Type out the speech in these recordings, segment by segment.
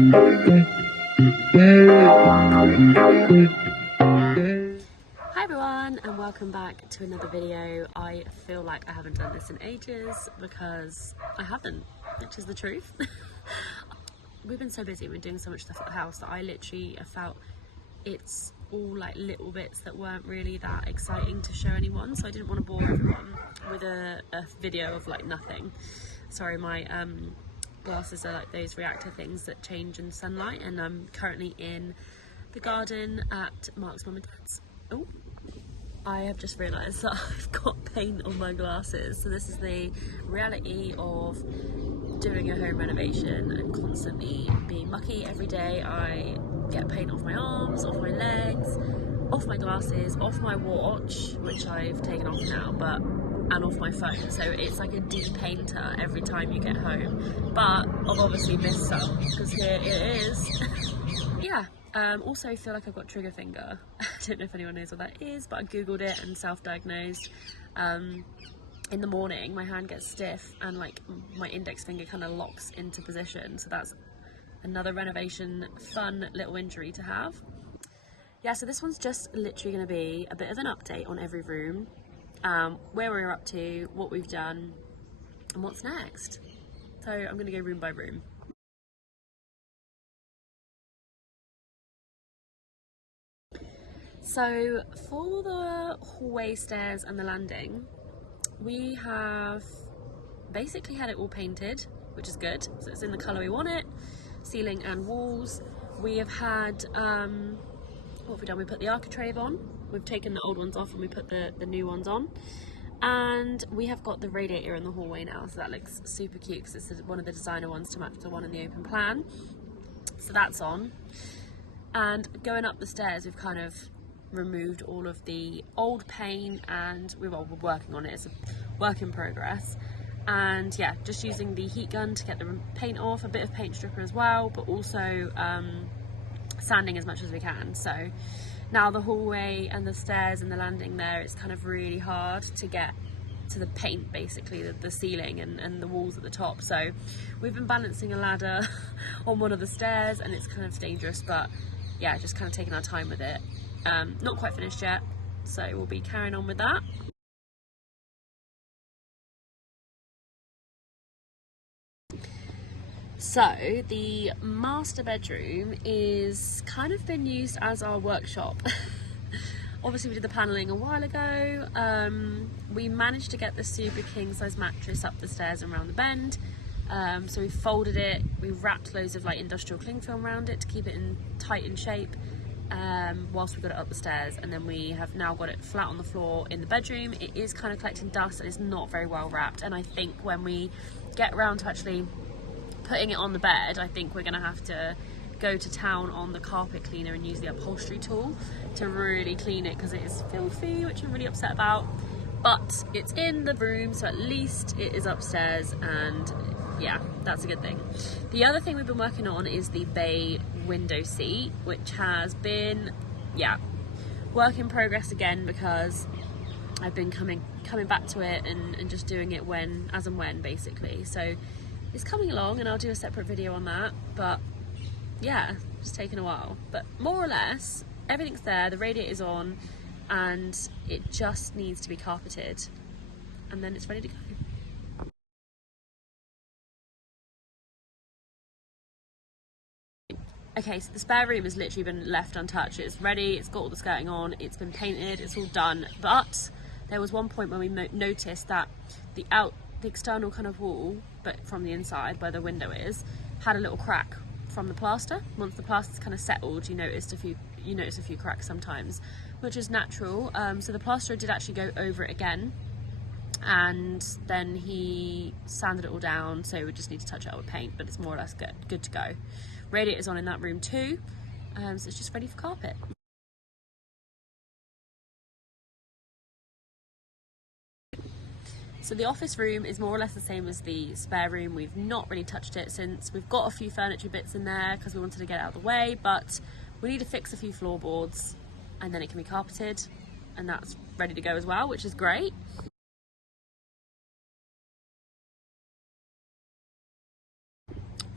Hi everyone and welcome back to another video. I feel like I haven't done this in ages because I haven't, which is the truth. We've been so busy, we've been doing so much stuff at the house that I literally have felt it's all like little bits that weren't really that exciting to show anyone, so I didn't want to bore everyone with a video of like nothing. Sorry, my glasses are like those reactor things that change in sunlight, and I'm currently in the garden at Mark's mum and dad's. Oh, I have just realised that I've got paint on my glasses. So this is the reality of doing a home renovation and constantly being mucky every day. I get paint off my arms, off my legs, off my glasses, off my watch, which I've taken off now, and off my phone. So it's like a de-painter every time you get home. But I've obviously missed some because here it is. Yeah. Also feel like I've got trigger finger. I don't know if anyone knows what that is, but I googled it and self-diagnosed. In the morning my hand gets stiff and like my index finger kind of locks into position, so that's another renovation fun little injury to have. Yeah, so this one's just literally going to be a bit of an update on every room, where we're up to, what we've done and what's next. So I'm going to go room by room. So for the hallway, stairs and the landing, we have basically had it all painted, which is good. So it's in the colour we want it, ceiling and walls. We have had, what have we done? We put the architrave on, we've taken the old ones off and we put the new ones on. And we have got the radiator in the hallway now, so that looks super cute because it's one of the designer ones to match the one in the open plan. So that's on. And going up the stairs, we've kind of removed all of the old paint, and we're working on it. It's a work in progress. And yeah, just using the heat gun to get the paint off, a bit of paint stripper as well, but also sanding as much as we can. So now the hallway and the stairs and the landing there, it's kind of really hard to get to the paint, basically the ceiling and the walls at the top. So we've been balancing a ladder on one of the stairs and it's kind of dangerous, but yeah, just kind of taking our time with it. Not quite finished yet, so we'll be carrying on with that. So the master bedroom is kind of been used as our workshop. Obviously we did the paneling a while ago. We managed to get the super king size mattress up the stairs and around the bend. So we folded it, we wrapped loads of like industrial cling film around it to keep it tight in shape, whilst we got it up the stairs, and then we have now got it flat on the floor in the bedroom. It is kind of collecting dust and it's not very well wrapped, and I think when we get around to actually putting it on the bed, I think we're going to have to go to town on the carpet cleaner and use the upholstery tool to really clean it because it is filthy, which I'm really upset about. But it's in the room, so at least it is upstairs, and yeah, that's a good thing. The other thing we've been working on is the bay window seat, which has been, yeah, work in progress again because I've been coming back to it and just doing it as and when basically. So it's coming along and I'll do a separate video on that, but yeah, it's taken a while. But more or less, everything's there, the radiator's on, and it just needs to be carpeted, and then it's ready to go. Okay, so the spare room has literally been left untouched. It's ready, it's got all the skirting on, it's been painted, it's all done, but there was one point when we noticed that the external kind of wall, but from the inside where the window is, had a little crack from the plaster. Once the plaster's kind of settled, you notice a few cracks sometimes, which is natural. So the plasterer did actually go over it again, and then he sanded it all down, so we just need to touch it up with paint, but it's more or less good to go. Radiator's on in that room too, so it's just ready for carpet. So the office room is more or less the same as the spare room. We've not really touched it since. We've got a few furniture bits in there because we wanted to get it out of the way, but we need to fix a few floorboards and then it can be carpeted, and that's ready to go as well, which is great.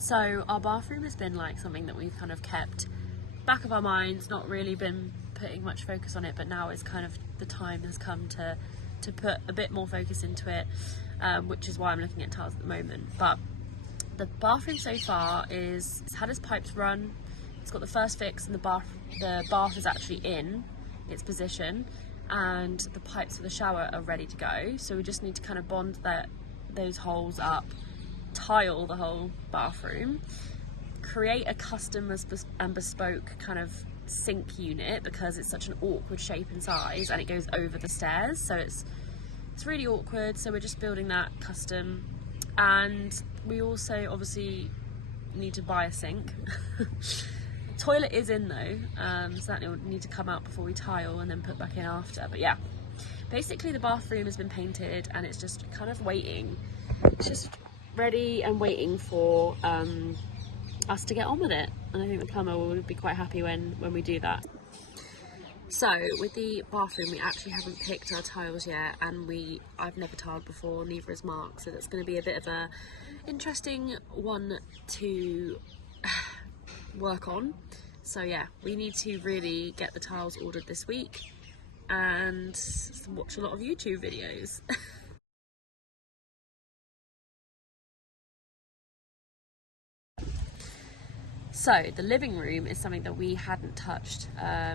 So our bathroom has been like something that we've kind of kept back of our minds, not really been putting much focus on it, but now it's kind of the time has come to put a bit more focus into it, which is why I'm looking at tiles at the moment. But the bathroom so far it's had its pipes run, it's got the first fix, and the bath is actually in its position, and the pipes for the shower are ready to go. So we just need to kind of bond those holes up, tile the whole bathroom, create a custom and bespoke kind of sink unit, because it's such an awkward shape and size and it goes over the stairs, so it's really awkward. So we're just building that custom, and we also obviously need to buy a sink. Toilet is in though, so that will need to come out before we tile and then put back in after. But yeah, basically the bathroom has been painted and it's just kind of waiting, it's just ready and waiting for us to get on with it, and I think the plumber will be quite happy when we do that. So with the bathroom, we actually haven't picked our tiles yet, and I've never tiled before, neither has Mark, so that's going to be a bit of a interesting one to work on. So yeah, we need to really get the tiles ordered this week and watch a lot of YouTube videos. So the living room is something that we hadn't touched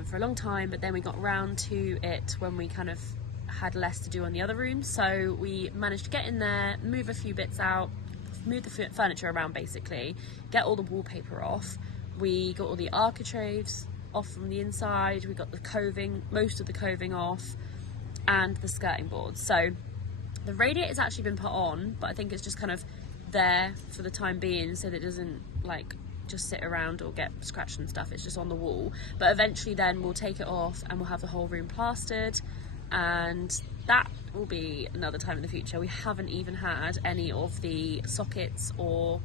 for a long time, but then we got round to it when we kind of had less to do on the other rooms. So we managed to get in there, move a few bits out, move the furniture around basically, get all the wallpaper off. We got all the architraves off from the inside, we got the coving, most of the coving off, and the skirting boards. So the radiator's actually been put on, but I think it's just kind of there for the time being so that it doesn't like just sit around or get scratched and stuff. It's just on the wall, but eventually then we'll take it off and we'll have the whole room plastered, and that will be another time in the future. We haven't even had any of the sockets or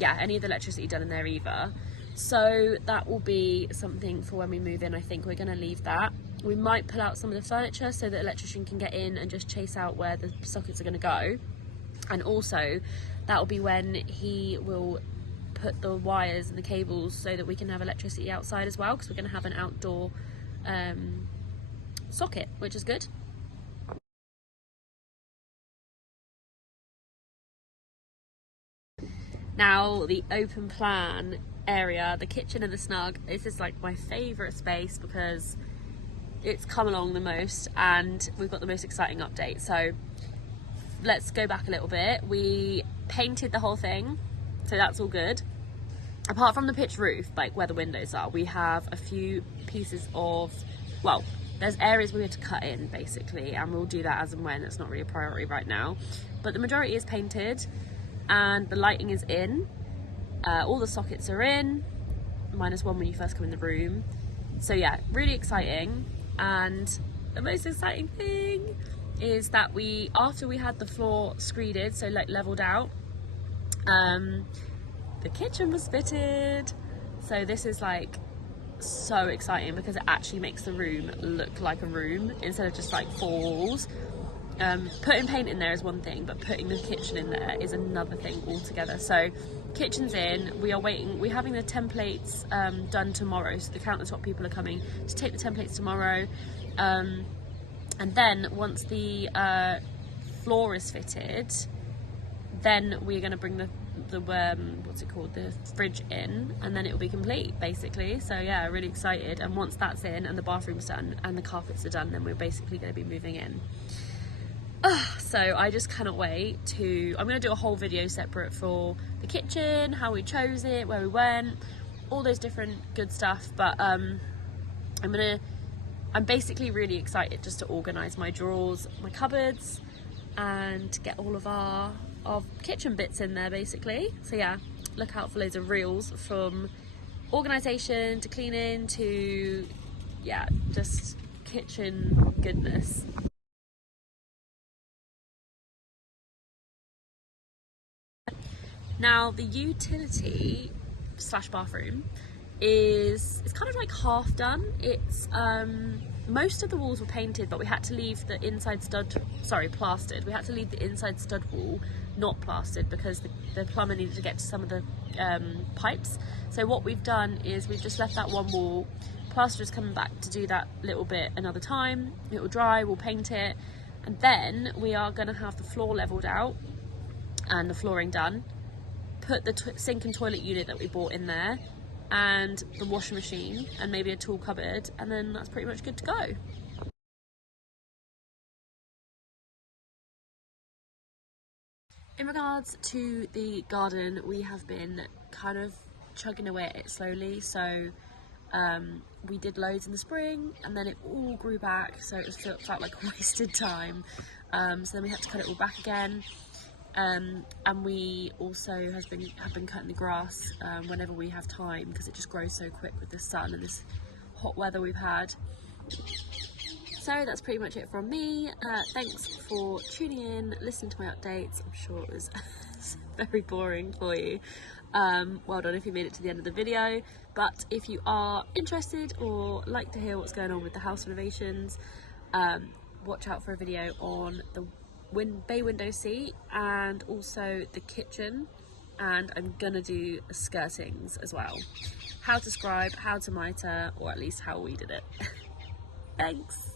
any of the electricity done in there either, so that will be something for when we move in. I think we're going to leave that. We might pull out some of the furniture so the electrician can get in and just chase out where the sockets are going to go, and also that will be when he will put the wires and the cables so that we can have electricity outside as well, because we're going to have an outdoor socket, which is good. Now the open plan area, the kitchen and the snug, this is like my favourite space because it's come along the most and we've got the most exciting update. So let's go back a little bit. We painted the whole thing, so that's all good. Apart from the pitch roof, like where the windows are, we have a few pieces of, well, there's areas we had to cut in basically, and we'll do that as and when. It's not really a priority right now, but the majority is painted and the lighting is in. All the sockets are in, minus one when you first come in the room. So yeah, really exciting. And the most exciting thing is that after we had the floor screeded, so like leveled out, the kitchen was fitted. So this is like so exciting because it actually makes the room look like a room instead of just like four walls. Putting paint in there is one thing, but putting the kitchen in there is another thing altogether. So kitchen's in, we're having the templates done tomorrow, so the countertop people are coming to take the templates tomorrow, and then once the floor is fitted, then we're going to bring the what's it called, the fridge in, and then it will be complete basically. So yeah, really excited. And once that's in and the bathroom's done and the carpets are done, then we're basically going to be moving in. So I just cannot wait I'm going to do a whole video separate for the kitchen, how we chose it, where we went, all those different good stuff. But I'm basically really excited just to organise my drawers, my cupboards, and get all of our kitchen bits in there basically. So yeah, look out for loads of reels from organisation to cleaning to just kitchen goodness. Now the utility / bathroom is kind of like half done. It's most of the walls were painted, but we had to leave the inside plastered. We had to leave the inside stud wall not plastered because the plumber needed to get to some of the pipes. So what we've done is we've just left that one wall. Plaster is coming back to do that little bit another time. It will dry, we'll paint it, and then we are going to have the floor leveled out and the flooring done. Put the sink and toilet unit that we bought in there, and the washing machine, and maybe a tool cupboard, and then that's pretty much good to go. In regards to the garden, we have been kind of chugging away at it slowly. So we did loads in the spring, and then it all grew back, so it felt like wasted time. So then we had to cut it all back again. And we also have been cutting the grass whenever we have time, because it just grows so quick with the sun and this hot weather we've had. So that's pretty much it from me. Thanks for tuning in, listening to my updates. I'm sure it was very boring for you. Well done if you made it to the end of the video. But if you are interested or like to hear what's going on with the house renovations, watch out for a video on the bay window seat and also the kitchen, and I'm gonna do skirtings as well. How to scribe, how to mitre, or at least how we did it. Thanks.